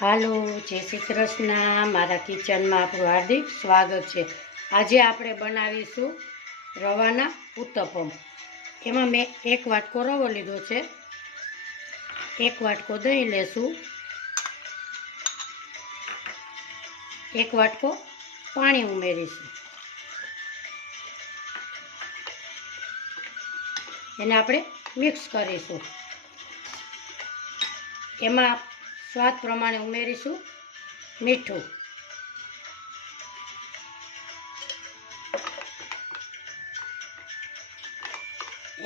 હાલો, જય શ્રી કૃષ્ણ. મારા કિચનમાં આપણું હાર્દિક સ્વાગત છે. આજે આપણે બનાવીશું રવાના ઉત્તપમ. એમાં મેં 1 વાટકો રવો લીધો છે, 1 વાટકો દહીં લેશું, 1 વાટકો પાણી ઉમેરીશું. એને આપણે મિક્સ કરીશું. એમાં સ્વાદ પ્રમાણે ઉમેરીશું મીઠું.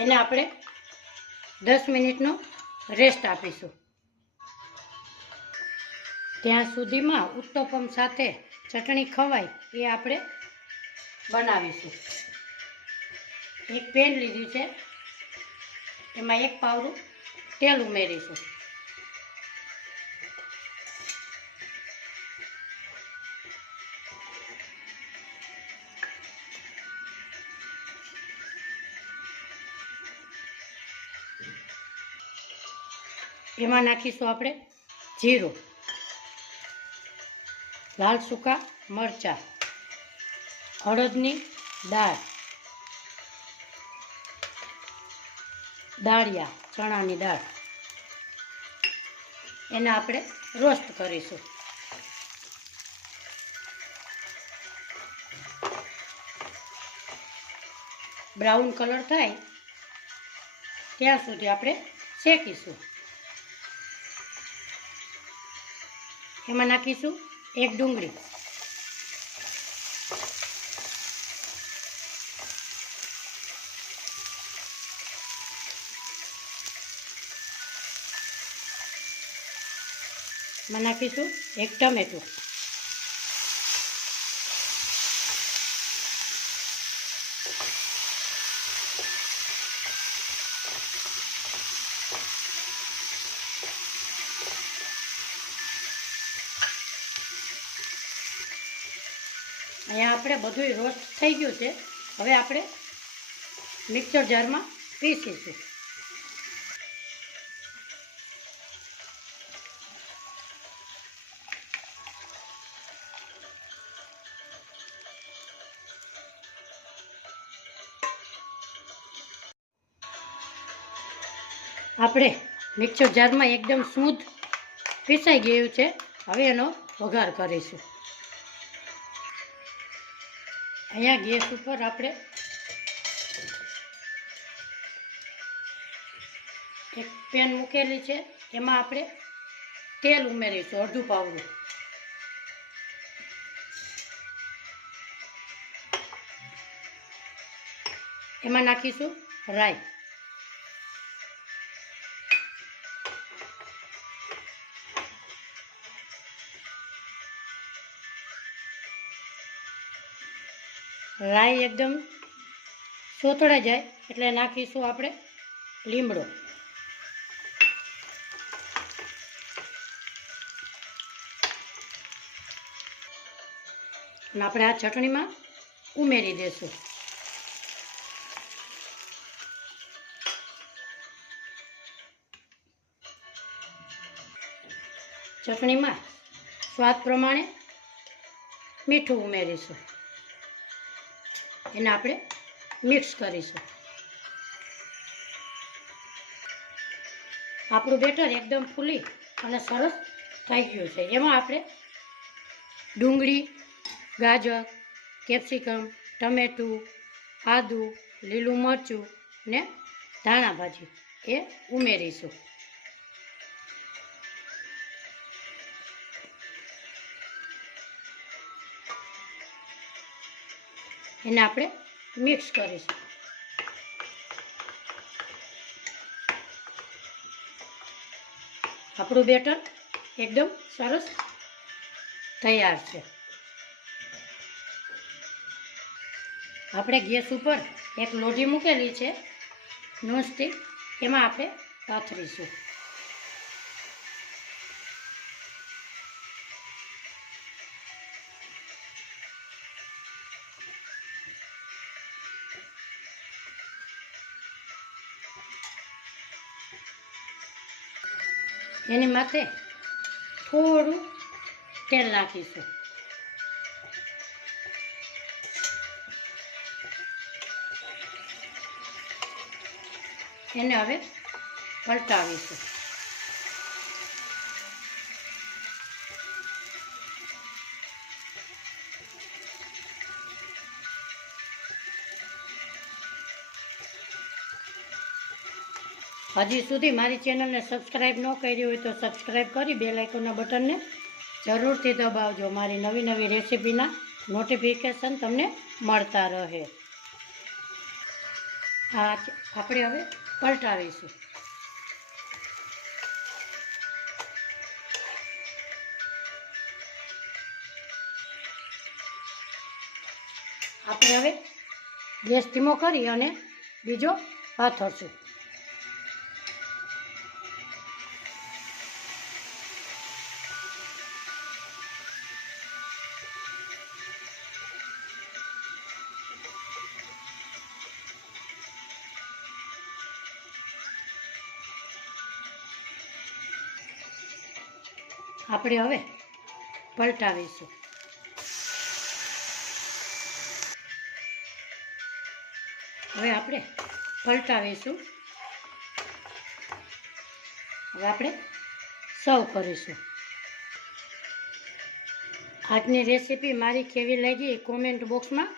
એને આપણે 10 મિનિટનો રેસ્ટ આપીશું. ત્યાં સુધીમાં ઉત્તપમ સાથે ચટણી ખવાય એ આપણે બનાવીશું. એક પેન લીધી છે, એમાં 1 પાવડું તેલ ઉમેરીશું. એમાં નાખીશું આપણે જીરું, લાલ સૂકા મરચાં, અડદની દાળ, દાળિયા ચણાની દાળ. એને આપણે રોસ્ટ કરીશું. બ્રાઉન કલર થાય ત્યાં સુધી આપણે શેકીશું. એમાં નાખીશું 1 ડુંગળી, એમાં નાખીશું 1 ટમેટું, અહીંયા આપણે બધું રોસ્ટ થઈ ગયું છે. હવે આપણે મિક્સર જારમાં પીસીશું. આપણે મિક્સર જારમાં એકદમ સ્મૂથ પીસાઈ ગયું છે. હવે એનો વઘાર કરીશું. અહીંયા ગેસ ઉપર આપણે એક પેન મૂકેલી છે, એમાં આપણે તેલ ઉમેરીશું 1/2 પાવડું. એમાં નાખીશું રાઈ, રાઈ એકદમ સોતળાઈ જાય એટલે નાખીશું આપણે લીમડો. અને આપણે આ ચટણીમાં ઉમેરી દઈશું. ચટણીમાં સ્વાદ પ્રમાણે મીઠું ઉમેરીશું. એને આપણે મિક્સ કરીશું. આપણું બેટર એકદમ ફૂલી અને સરસ થઈ ગયું છે. એમાં આપણે ડુંગળી, ગાજર, કેપ્સિકમ, ટમેટું, આદું, લીલું મરચું ને ધાણા ભાજી એ ઉમેરીશું. એને આપણે મિક્સ કરીશું. આપણું બેટર એકદમ સરસ તૈયાર છે. આપણે ગેસ ઉપર એક લોઢી મૂકેલી છે નોનસ્ટિક, એમાં આપણે પાથરીશું. એની માથે થોડું તેલ નાખીશું. એને હવે પલટાવીશું. હજી સુધી મારી ચેનલને સબસ્ક્રાઈબ ન કરી હોય તો સબસ્ક્રાઈબ કરી બેલ આઇકોનના બટનને જરૂરથી દબાવજો. મારી નવી નવી રેસીપીના નોટિફિકેશન તમને મળતા રહે. આ આપણે હવે પલટાવીશું. આપણે હવે ગેસ ધીમો કરી અને બીજો પાથરશું. આપણે હવે પલટાવીશું. હવે આપણે પલટાવીશું. હવે આપણે સર્વ કરીશું. આજની રેસીપી મારી કેવી લાગી એ કોમેન્ટ બોક્સમાં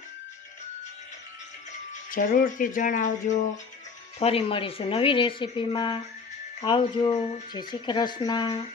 જરૂરથી જણાવજો. ફરી મળીશું નવી રેસીપીમાં. આવજો. જય શ્રી કૃષ્ણ.